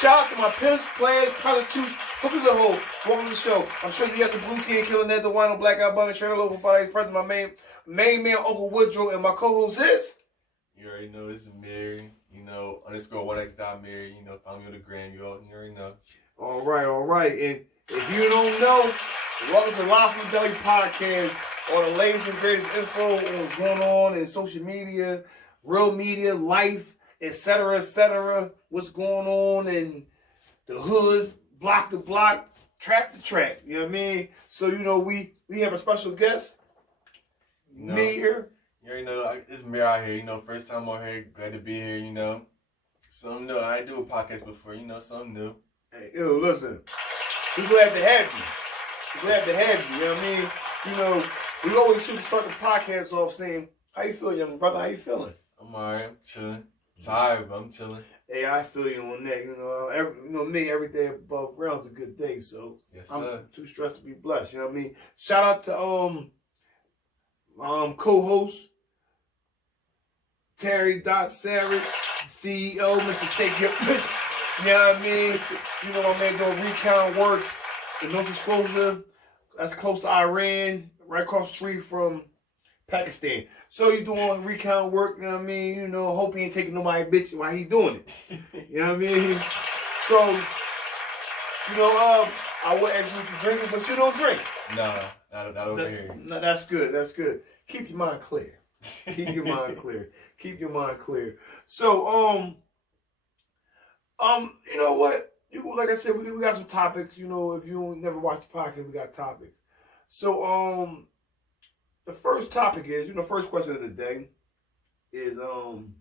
Shout out to my pimps, players, prostitutes, hookers and hoes. Welcome to the show. I'm sure you got some Blue King, Killing That, the Wine on Black Eye Bugger, Shirley Local Fridays, present my main man, Uncle Woodrow, and my co-host is. You already know it's Mary, _1x.Mary, find me on the gram, you already know. All right. And if you don't know, welcome to Live from the Deli podcast, all the latest and greatest info on what's going on in social media, real media, life, etc., what's going on in the hood, block to block, track to track, you know what I mean? So, we have a special guest, me here. You already know, it's me out here, first time on here, glad to be here, Something new, I do a podcast before, something new. Hey, listen, we're glad to have you. You know what I mean? We always should start the podcast off saying, how you feeling, young brother? How you feeling? I'm alright, I'm chilling. Tired, but I'm chilling. Hey, I feel you on that. Me, every day above ground's a good day, so yes, I'm too stressed to be blessed. You know what I mean? Shout out to co-host Terry Savage, CEO, Mr. Take Your Pick. You know what I mean? My man doing recount work in Nova Scotia. That's close to Iran, right across the street from Pakistan. So you doing recount work, you know what I mean? Hope he ain't taking nobody bitch while he doing it. You know what I mean? So, I would ask you what you're drinking, but you don't drink. No, not over here. No, that's good. Keep your mind clear. Keep your mind clear. So, you know what? Like I said, we got some topics. If you never watched the podcast, we got topics. So, the first topic is, first question of the day is, one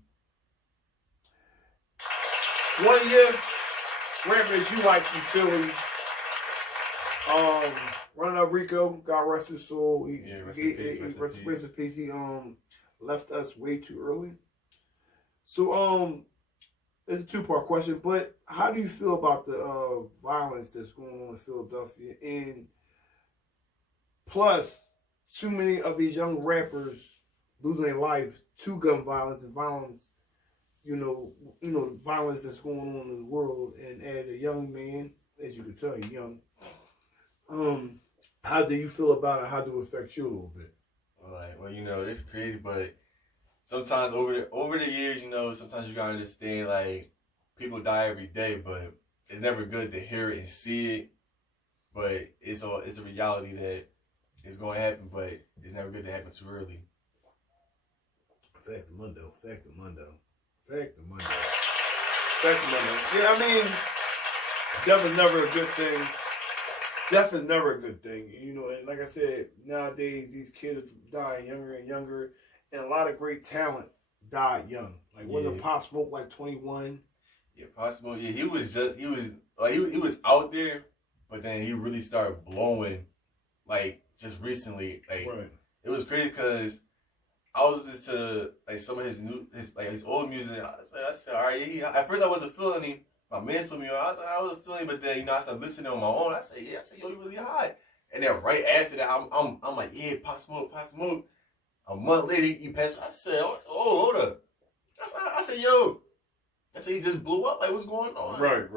of your rappers you like from Philly, Running Up Rico, God rest his soul. Rest in peace. He left us way too early. So, it's a two-part question, but how do you feel about the violence that's going on in Philadelphia? And plus, too many of these young rappers losing their life to gun violence and violence, the violence that's going on in the world. And as a young man, as you can tell, you're young, how do you feel about it? How do it affect you a little bit? It's crazy, but sometimes over the years, sometimes you gotta understand, people die every day, but it's never good to hear it and see it. But it's a reality that it's gonna happen, but it's never good to happen too early. Fact of Mundo. Yeah, I mean, death is never a good thing. And like I said, nowadays these kids die younger and younger, and a lot of great talent died young. Wasn't Pop Smoke 21? Yeah, Pop Smoke. Yeah, he was out there, but then he really started blowing, just recently. Right. It was crazy because I was listening to some of his old music. I said, all right. At first I wasn't feeling him. My man put me on. I wasn't feeling, but then I started listening on my own. I said, yo, you really hot. And then right after that, I'm like, yeah, Pop Smoke. A month later, he passed. I said, oh, hold up. I said, yo. I said, he just blew up. What's going on? Right.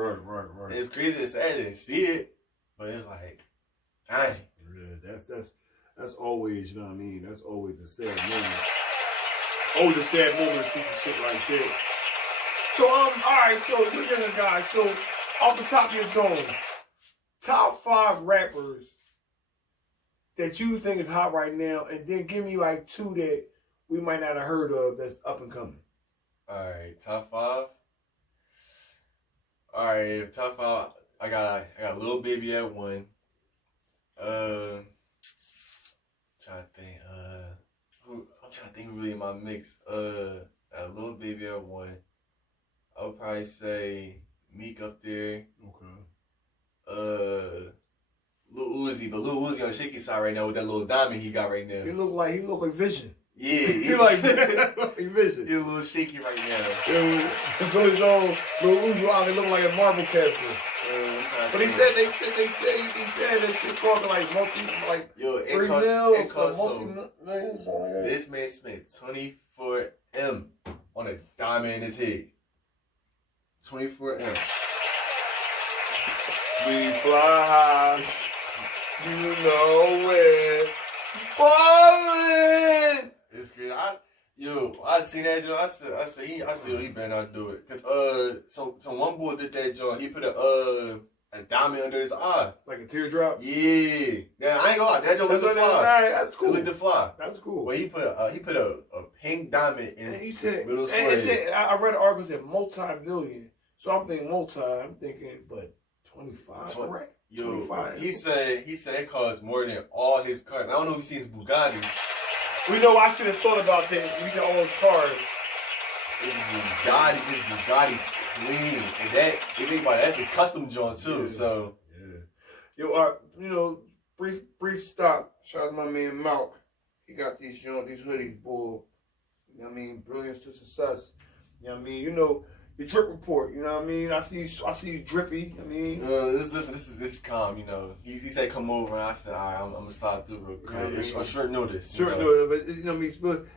It's crazy. It's sad to see it, but it's dang. Yeah, that's always, you know what I mean? That's always a sad moment. Always a sad moment to see some shit like that. So, all right, so look at the guys. So, off the top of your dome, top 5 rappers that you think is hot right now, and then give me 2 that we might not have heard of that's up and coming. All right, top 5. All right, top 5. I got Lil Baby at 1. Trying to think. I'm trying to think really in my mix. Got Lil Baby at 1. I would probably say Meek up there. Okay. Lil Uzi, but Lil Uzi on the shaky side right now with that little diamond he got right now. He look like Vision. Yeah, he like Vision. He's a little shaky right now. So his own Lil Uzi out, he look like a marble castle. But he said that shit called yo, 3 mils, multi-millions. This man spent 24M on a diamond in his head. 24M. We fly high. You know it. Ballin'. It's good. I seen that joint. I said, he better not do it. Cause so one boy did that joint. He put a diamond under his eye, like a teardrop. Yeah. Now I ain't gonna lie. That joint looked the fly. That's cool. It looked the fly. That's cool. Well, he put a pink diamond in his middle of his forehead. I read an article that said multi-million. So I'm thinking I'm thinking, but 25. Correct. Yo, 25. he said it costs more than all his cars. I don't know if you seen his Bugatti. We know I should have thought about that. We got all those cars. His Bugatti clean. And that's a custom joint too. Yeah. So yeah. Yo, brief stop. Shout out to my man Malk. He got these hoodies, bull. You know what I mean? Brilliance to success. You know what I mean? You know, the drip report, you know what I mean? I see you drippy, I mean. This is calm, you know. He said come over and I said, all right, I'm gonna slide through real quick. You know, it's on short notice. Short notice, but you know what I mean,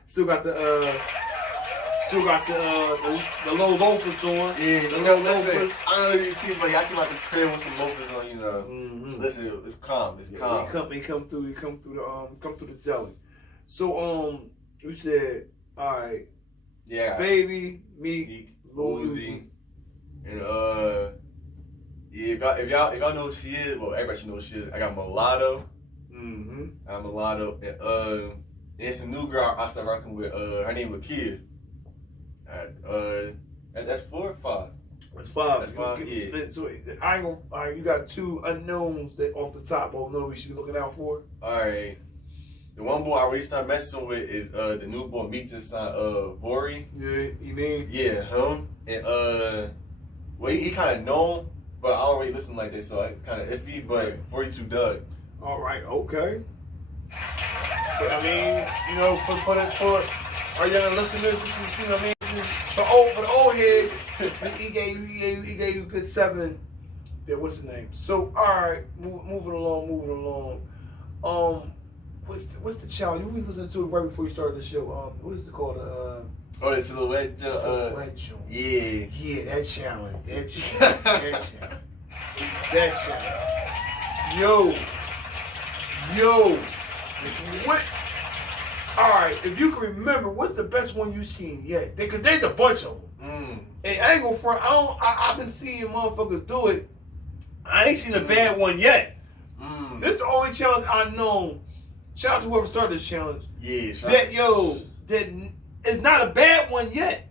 still got the low loafers on. Yeah, the low loafers. I don't know if you see, but I came out the crib with some loafers on, you know. Mm-hmm. Listen, it's calm. It's calm. He come through the deli. So you said, all right. Yeah. Baby, me, Uzi. And if y'all know who she is, well, everybody should know who she is. I got Mulatto. Mm-hmm. I got Mulatto, and it's a new girl I started rocking with. Her name is Lakia. That's 4 or 5. That's 5. That's 5. Yeah. So I ain't gonna. You got 2 unknowns that off the top. Both know we should be looking out for. All right. The one boy I already started messing with is the new boy Meek just signed Vori. Yeah, you mean? Yeah, him. And well, he kind of known, but I don't really listen like that, so it's kind of iffy. But 42 Doug. All right, okay. So I mean, you know, for our young listeners, this is, you know what I mean? For the old heads, he gave you a good 7. Yeah, what's the name? So all right, moving along. What's the challenge? We listened to it right before you started the show. What is it called? The silhouette joint. Silhouette joint. Yeah. Yeah, that challenge. That challenge. Yo. What? All right, if you can remember, what's the best one you seen yet? Because there's a bunch of them. And I ain't gonna front. I've been seeing motherfuckers do it. I ain't seen a bad one yet. This is the only challenge I know. Shout out to whoever started this challenge. Yeah, that it's not a bad one yet.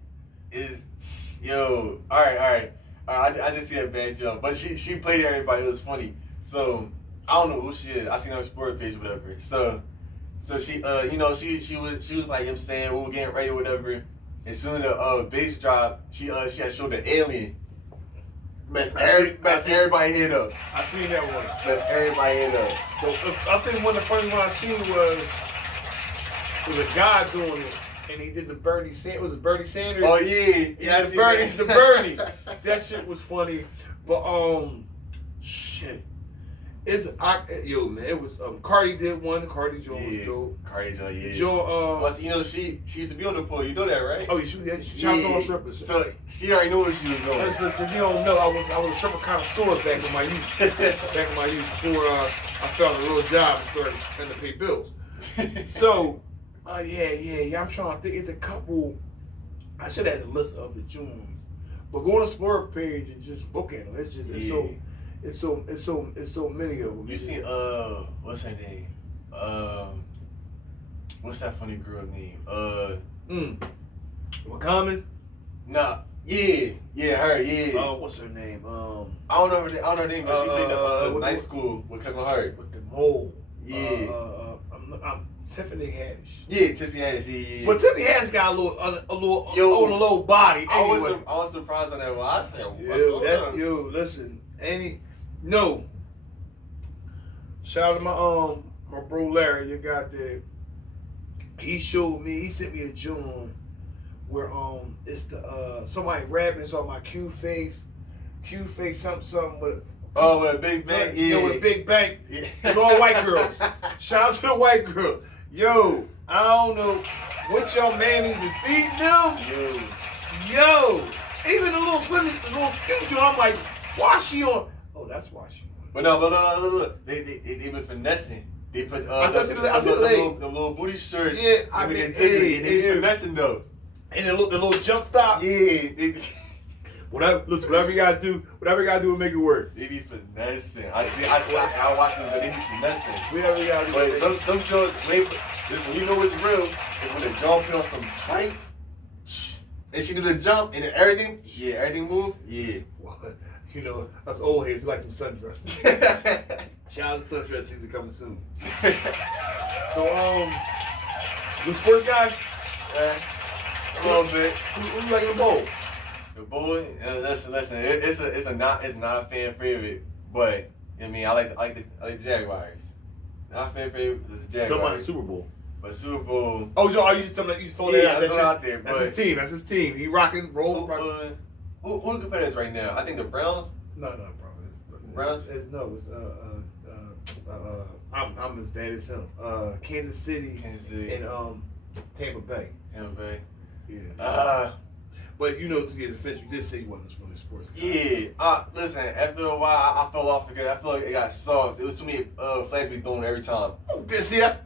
All right. I didn't see a bad jump, but she played everybody. It was funny. So I don't know who she is. I seen her sport page, whatever. So she, you know, she was like, I'm saying we were getting ready, whatever. And soon the bass drop, she had showed the alien. Messed everybody head up. I seen that one. Messed everybody head up. I think one of the first ones I seen was a guy doing it, and he did the Bernie Sanders. Was it Bernie Sanders? Oh yeah, the Bernie. That shit was funny, but shit. Yo man, it was Cardi did one. Cardi Joe was dope. Cardi Joe, yeah. Joe, well, you know she used to be on the pole. You know that, right? Oh, she chopped on strippers. So she already knew what she was doing. Listen, you don't know, I was a stripper connoisseur back in my youth. Before I found a real job and started having to pay bills. So, yeah. I'm trying to think. It's a couple. I should have had a list of the Junes, but go on the Explorer page and just book at them. It's so many of them. You see, what's her name? What's that funny girl name? What Common? Nah, yeah, her, yeah. What's her name? I don't know her name, but she played the night school with Kevin Hart. With the mole. Yeah. I'm Tiffany Haddish. Yeah, Tiffany Haddish. Yeah. But Tiffany Haddish got a little body. Anyway. I was surprised on that one. I said, listen, no. Shout out to my bro Larry. You got that. He sent me a joint where it's the somebody rapping. It's on my Q face something with. With a big bank. Yeah, with a big bank. Yeah. It's all white girls. Shout out to the white girls. Yo, I don't know what your man is feeding them. Yo, even the little skinny joint. I'm like, why she on? Oh, that's why she won. But no. They been finessing. They put I see the little booty shirts. Yeah, I mean, they finessing though. And the little jump stop. Yeah. Whatever you gotta do to make it work. They be finessing. I watch them, but they be finessing. Whatever you gotta do. But some joints, listen, you know what's real is when the jump put on some spikes, and she do the jump and everything move. Yeah. Well, you know, us old heads, we like them sundresses. Shout out to sundress season coming soon. So, you a sports guy? A little bit. Who you like in the bowl? The boy, listen. It's not a fan favorite, but I mean, I like the Jaguars. Not a fan favorite is the Jaguars. Come on, the Super Bowl. But Super Bowl. Oh, so you just throwing that out there. That's his team. He rocking, roll. Who the competitors right now? I think the Browns. No, bro. Browns. I'm as bad as him. Kansas City. And Tampa Bay. Yeah. But you know, to get defense, you did say you wasn't really a sports guy. Yeah. Listen, after a while, I fell off because I feel like it got soft. It was too many flags be thrown every time. Oh, see, that's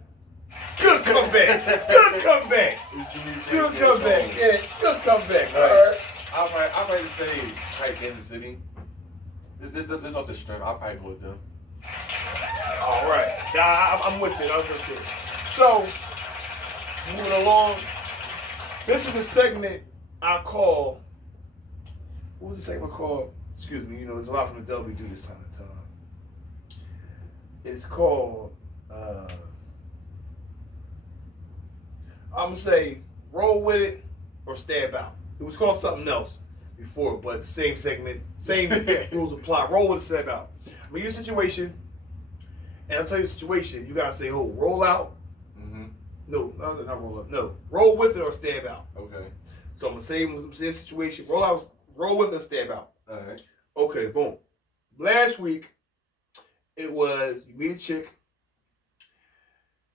good comeback. Good comeback. Good comeback. Yeah, good comeback. All right. I'll probably say Kansas City. This off the strength. I'll probably go with them. All right. I'm with it. So, moving along. This is a segment I call. What was the segment called? Excuse me. You know, there's a lot from the deli we do this time to time. It's called. I'm gonna say roll with it or stab out. It was called something else before, but the same segment, same rules apply. Roll with it, stab out. I'm gonna use a situation, and I'll tell you the situation. You gotta say, "Oh, roll out." Mm-hmm. No, not roll up. No, roll with it or stab out. Okay. So I'm gonna say a situation. Roll with it or stab out. All right. Okay, boom. Last week, it was you meet a chick.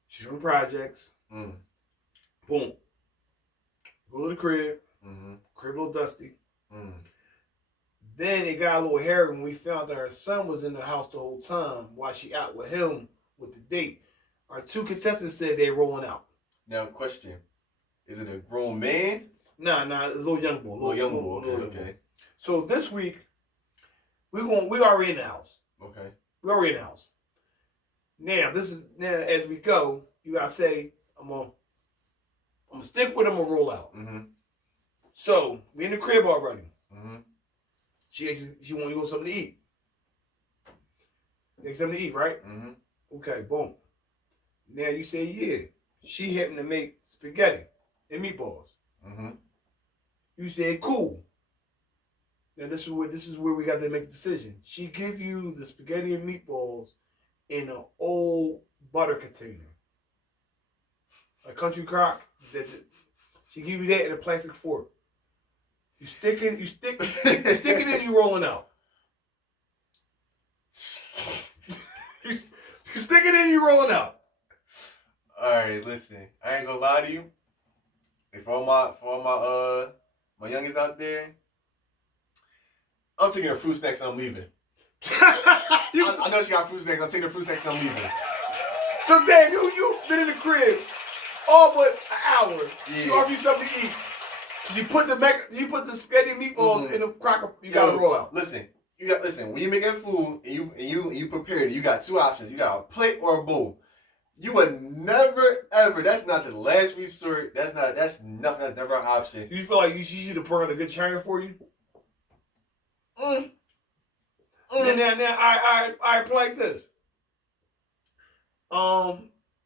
She's from the projects. Mm. Boom. Go to the crib. Mm-hmm. Crib a little dusty. Mm. Then it got a little hairy when we found that her son was in the house the whole time while she out with him with the date. Our two contestants said they're rolling out. Now, question. Is it a grown man? Nah, it's a little young boy. Little young boy. Okay. So this week, we already in the house. Okay. We already in the house. Now, as we go, you gotta say, I'm gonna stick with him or roll out. Mm-hmm. So, we in the crib already. Mm-hmm. She want you something to eat. Need something to eat, right? Mm-hmm. Okay, boom. Now you say, yeah. She happened to make spaghetti and meatballs. Mm-hmm. You said, cool. Now this is where we got to make the decision. She give you the spaghetti and meatballs in an old butter container. A country crock. She give you that in a plastic fork. You stick it in, you rolling out. You stick it in, you rolling out. Alright, listen. I ain't gonna lie to you. For all my youngins out there, I'm taking her fruit snacks and I'm leaving. I know she got fruit snacks. I'm taking her fruit snacks and I'm leaving. So Dan, you been in the crib all but an hour. Yeah. She offered you something to eat. You put the spaghetti and meatballs in the crocker. You gotta roll out. Listen, when you're making food and you prepare it, you got two options. You got a plate or a bowl. You would never ever. That's not your last resort. That's nothing. That's never an option. You feel like she should have brought a good china for you? Now, I play like this.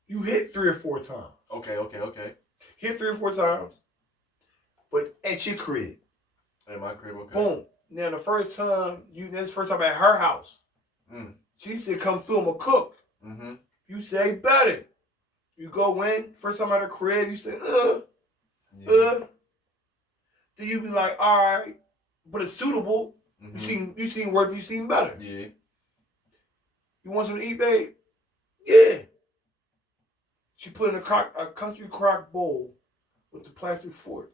You hit 3 or 4 times. Okay. Hit 3 or 4 times, but at your crib. At my crib, okay. Boom. Now the first time at her house. She said, "Come through, I'm gonna cook." Mm-hmm. You say, "Better." You go in. First time at her crib, you say, Then you be like, "All right," but it's suitable. Mm-hmm. You seen work. You seen better. Yeah. You want something to eat, babe? Yeah. She put in a country crock bowl with the plastic fork.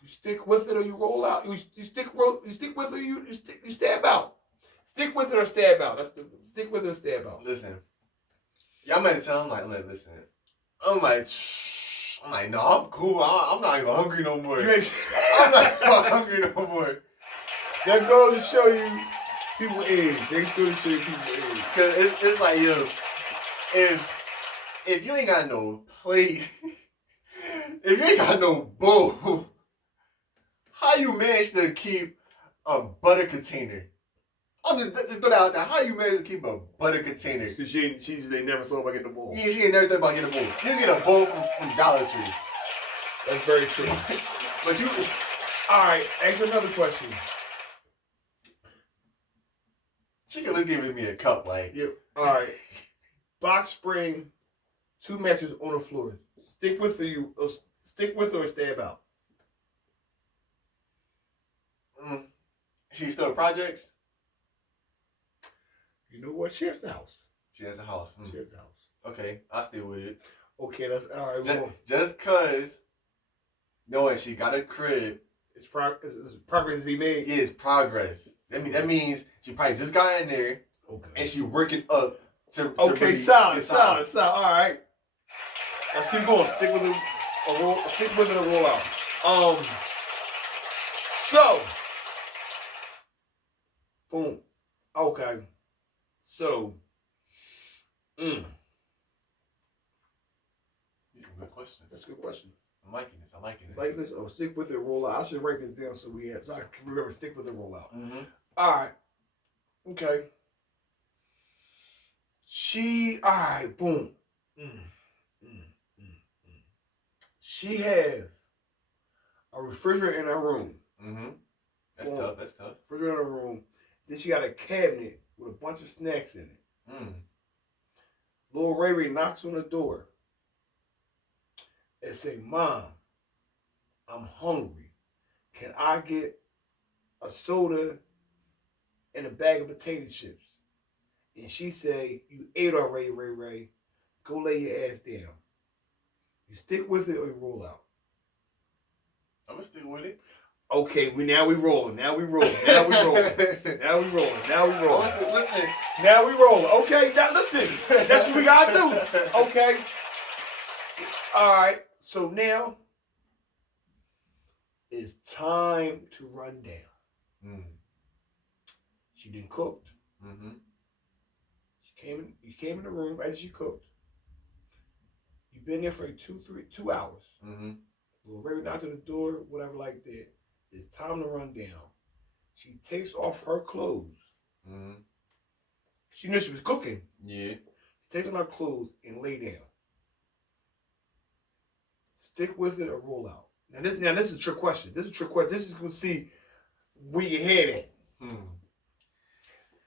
You stick with it or you roll out. You stick with it or you stab out. Stick with it or stab out. Stick with it or stab out. Listen, y'all might tell him listen. I'm like, no, I'm cool. I'm not even hungry no more. I'm not even hungry no more. That goes to show you people age. They still to show you people age. Cause it's like, yo, if you ain't got no plate, if you ain't got no bowl, how you manage to keep a butter container? I'm just throw that out there. How you manage to keep a butter container? Because she ain't never thought about getting a bowl. Yeah, she ain't never thought about getting a bowl. You get a bowl from Dollar Tree. That's very true. But you... Alright, ask another question. She could at least give me a cup, like... Yeah. Alright. Box spring, 2 mattresses on the floor. Stick with it or stab out? She still projects? You know what? She has the house. She has a house. She has the house. Okay, I'll stay with it. Okay, that's all right. Just cause knowing she got a crib, it's progress to be made. Is progress. That means she probably just got in there, and she working up to okay, really solid. All right, let's keep going. Stick with it or roll out. So, boom. Okay. So, These are good questions. That's a good question. I'm liking this. Like this? Oh, stick with it, roll out. I should write this down so I can remember. Stick with it, roll out. Mm-hmm. All right. Okay. All right. Boom. She has a refrigerator in her room. Mm-hmm. That's tough. Refrigerator in her room. Then she got a cabinet with a bunch of snacks in it. Little Ray Ray knocks on the door and say, "Mom, I'm hungry. Can I get a soda and a bag of potato chips?" And she say, "You ate already, Ray Ray. Go lay your ass down." You stick with it or you roll out? I'm gonna stick with it. Okay, now we rolling. Listen. Now we rolling. Okay, now listen. That's what we gotta do. Okay. All right. So now it's time to run down. She done cooked. You came in the room as she cooked. You've been there for 2 hours. Well, Ray knocked on the door, whatever like that. It's time to run down. She takes off her clothes. She knew she was cooking. Yeah. She takes on her clothes and lay down. Stick with it or roll out. Now this is a trick question. This is going to see where your head at.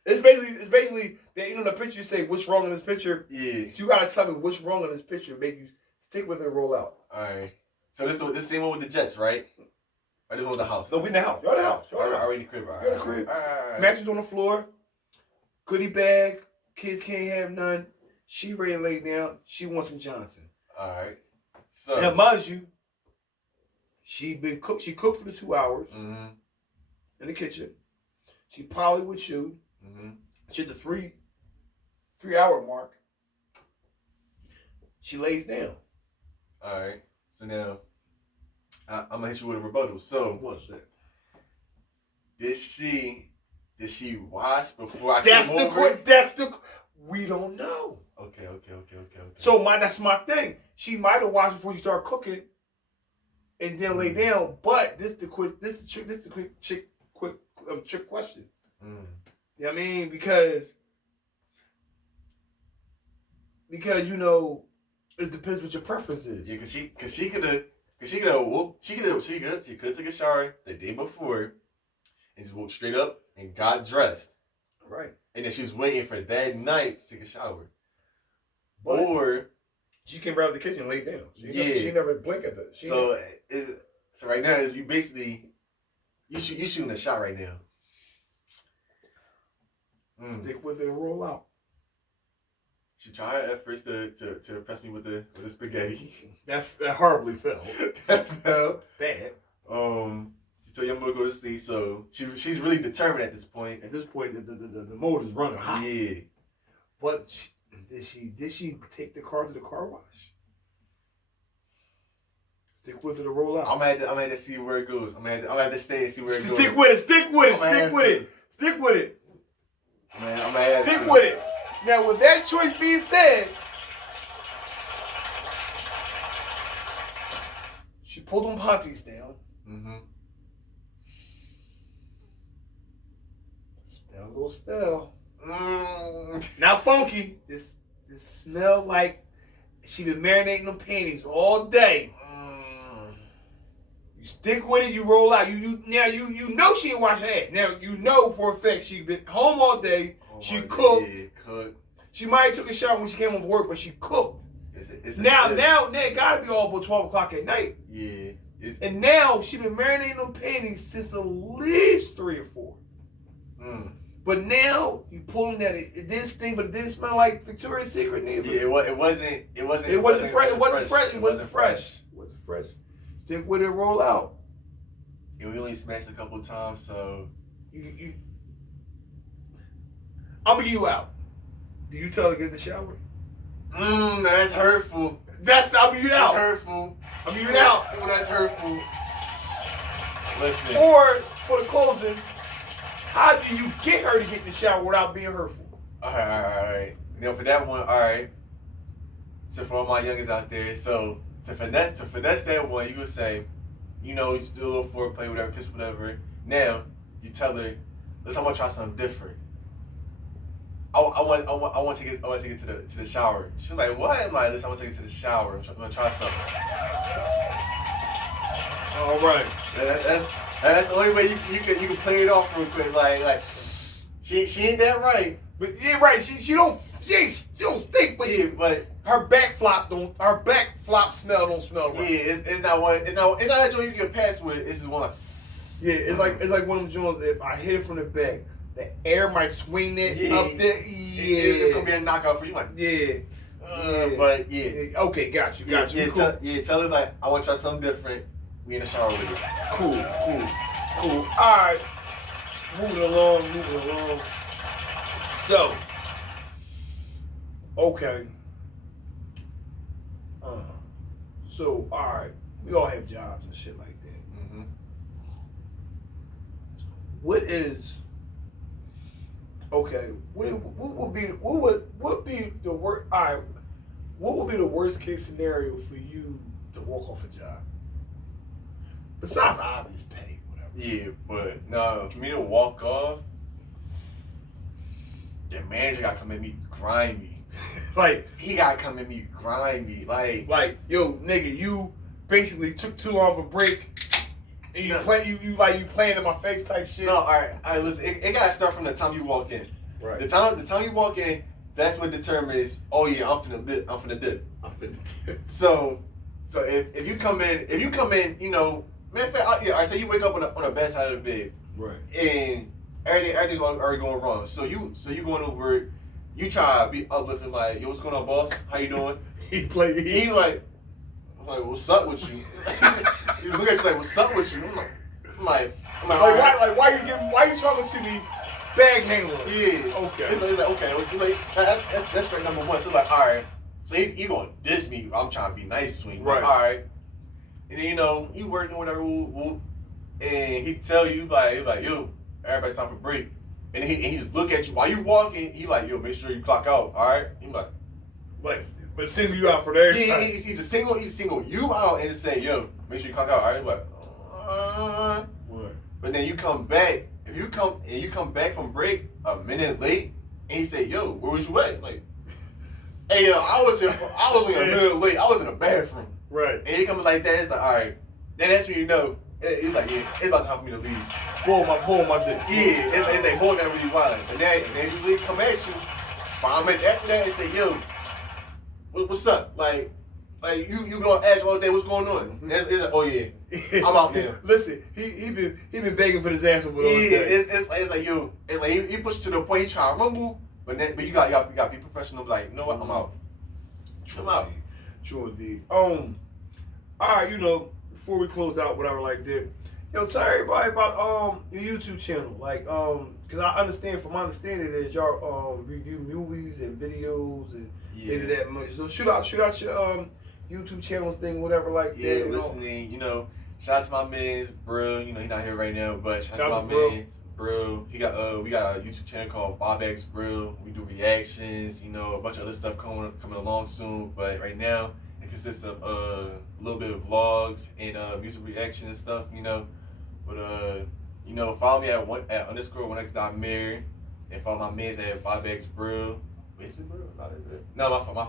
It's basically that the picture you say what's wrong in this picture. Yeah. So you gotta tell me what's wrong in this picture. Make you stick with it and roll out. Alright. So this same one with the Jets, right? Or this one with the house? No, we in the house. You're in the house. Already in the crib. You're in the crib. Mattress on the floor. Goodie bag. Kids can't have none. She ready to lay down. She wants some Johnson. Alright. So now mind you, she cooked for the 2 hours in the kitchen. She probably with you. She at the 3 hour mark. She lays down. Alright. So now I'm gonna hit you with a rebuttal. So what's that? Did she wash before I came over? We don't know. Okay. So that's my thing. She might have washed before you start cooking, and then lay down. But this the quick trick question. You know what I mean? Because it depends what your preference is. Yeah, cause she could have took a shower the day before and just woke straight up and got dressed. Right. And then she was waiting for that night to take a shower. But or she came right out of the kitchen and laid down. She never blinked at that. So right now you basically you shooting a shot right now. Stick with it and roll out. She tried at first to impress me with the spaghetti. That horribly fell. That fell bad. She told your mother to go to sleep, so she's really determined at this point. At this point, the motor's running hot. Yeah. But did she take the car to the car wash? Stick with it or roll out. I'm gonna have to see where it goes. I'm gonna have to stay and see where it goes. Stick with it. Stick with it. Stick with it. Stick with it. Man, I'm gonna have Stick with it. Now, with that choice being said, she pulled them panties down. Mm-hmm. Smell a little stale. Not funky. Just smell like she been marinating them panties all day. You stick with it, you roll out. You know she didn't wash her ass. Now you know for a fact she been home all day. She cooked. She might have took a shower when she came home from work, but she cooked. Now it gotta be all but 12 o'clock at night. Yeah. And now she been marinating them panties since at least 3 or 4. But now you pull them down. It didn't stink, but it didn't smell like Victoria's Secret neither. Yeah, it wasn't fresh. Stick with it, roll out. And we only smashed a couple times, so I'm gonna give you out. Do you tell her to get in the shower? That's hurtful. I'm gonna give you out. That's hurtful. I'm gonna give you out. Oh, that's hurtful. Listen. Or for the closing, how do you get her to get in the shower without being hurtful? All right. You know, for that one, all right. So for all my youngins out there, so to finesse that one, you could say, you know, you just do a little foreplay, whatever, kiss, whatever. Now you tell her, listen, I want to try something different. I want to get to the shower. She's like, what? I'm like, listen, I want to take it to the shower. I'm gonna try something. All right. That's the only way you can play it off real quick. Like she ain't that right. But yeah, right. She don't stink, but her back flop smell don't smell right. Yeah, it's not that joint you get past with. This is one. Yeah, it's like one of them joints. If I hit it from the back, the air might swing it up there. Yeah, it's gonna be a knockout for you. Like, but yeah. Okay, got you. Yeah, Cool. Tell her like I want to try something different. We in the shower with it. Cool. All right, moving along. So, okay. So, all right, we all have jobs and shit like that. Mm-hmm. What is okay? What would be the worst? All right, what would be the worst case scenario for you to walk off a job? Besides the obvious pay, whatever. Yeah, but no, for me to walk off, the manager got to come at me grimy. Like he got to come at me grimy. Like yo, nigga, you basically took too long of a break. And you playing in my face type shit. No, all right. Listen, it gotta start from the time you walk in. Right. The time you walk in, that's what determines. Oh yeah, I'm finna dip. So if you come in, you know, matter of fact, all right. So you wake up on a bad side of the bed. Right. And everything's already going wrong. So you going over, you try to be uplifting like, yo, what's going on, boss? How you doing? He like, I'm like, what's up with you? He's looking at you like, what's up with you? I'm like, why you talking to me, bag handler? Yeah. Okay. It's like okay, like, that's straight number one. So like, all right. So he gonna diss me. I'm trying to be nice to him. Right. All right. And then you know you working whatever, and he tell you like yo, everybody's time for break. And he just look at you while you walking. He like yo, make sure you clock out. All right. He like, but single you out for there. Yeah, he's just single you out and just say, yo, make sure you clock out. All right, like, What? But then you come back. If you come back from break a minute late, and he say, yo, where was you at? Like, hey, yo, I was like a minute late. I was in the bathroom. Right. And he comes like that. It's like, all right. Then that's when you know. He's like, yeah, it's about time for me to leave. Bull my dick. Yeah, it's like more than really wild. And then you leave, come at you. 5 minutes after that, and say, yo. What's up? Like you gonna ask all day what's going on? It's like, oh yeah, I'm out there. Listen, he been begging for this answer. Yeah, it's like yo, it's like he pushed to the point he trying to rumble, but you got to be professional. Like, you know what? I'm out. True indeed. All right, you know, before we close out, whatever like that, yo, tell everybody about your YouTube channel, like because I understand, from my understanding, is y'all review movies and videos and things of that much. So shoot out your YouTube channel thing, whatever like that. Yeah, listening, shout out to my man, bro. He's not here right now, but shout out to my man, bro. We got a YouTube channel called 5X Bro. We do reactions, a bunch of other stuff coming along soon. But right now, it consists of a little bit of vlogs and music reaction and stuff, But follow me at _1x.married and follow my mans at 5X Bro. Wait, is it bro? No, my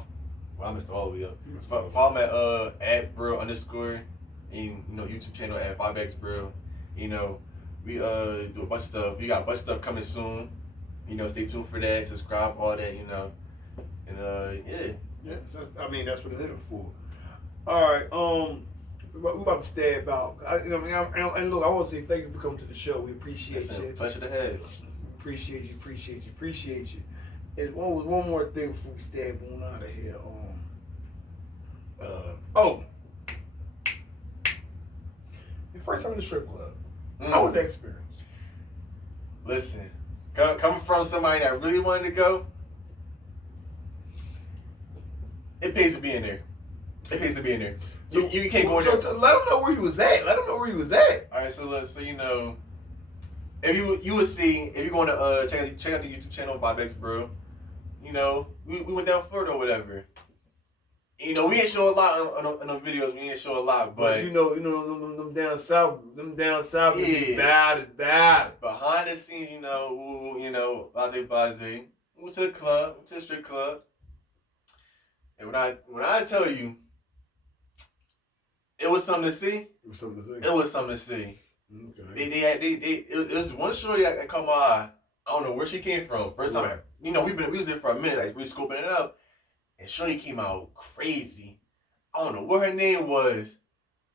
I messed all the way up. So follow me at bro _ and YouTube channel at 5X Bro. We do a bunch of stuff. We got a bunch of stuff coming soon. Stay tuned for that. Subscribe, all that. And yeah. That's what it's in for. All right. We're about to stab out. And look, I want to say thank you for coming to the show. We appreciate you. Pleasure to have. Appreciate you. And one more thing before we stab on out of here. Your first time in the strip club. How was that experience? Listen, coming from somebody that really wanted to go, it pays to be in there. You can't go in there. So let them know where you was at. All right, so if you would see, if you're going to check out the YouTube channel 5X Bro, we went down Florida or whatever. We ain't show a lot on the videos. We ain't show a lot, but them down south, yeah, bad. Behind the scenes, blase. We went to the club, to the strip club, and when I tell you, it was something to see. Okay. It was one shorty that caught my eye. I don't know where she came from. First time, we was there for a minute, like we scoping it up. And shorty came out crazy. I don't know what her name was,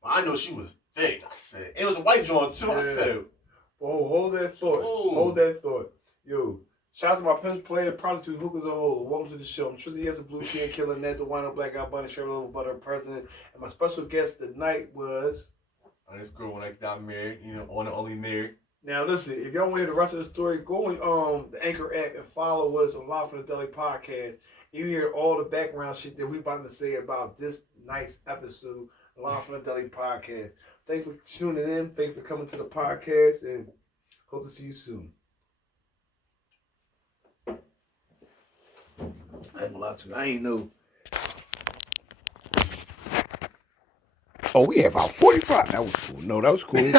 but I know she was thick. I said, it was a white joint too. I said, oh, hold that thought. Yo, shout out to my pimp player, prostitute, hookers, and hoes. Welcome to the show. I'm Trizzy S. a blue shit killer, Ned the wine, black out bunny, shirt over butter, president. And my special guest tonight was _1x.married, on and only married. Now listen, if y'all want to hear the rest of the story, go on the Anchor app and follow us on Live from the Deli podcast. You hear all the background shit that we about to say about this nice episode of Live from the Deli podcast. Thanks for tuning in. Thanks for coming to the podcast, and hope to see you soon. I ain't gonna lie to you. I ain't know. Oh, we had about 45. That was cool. No, that was cool.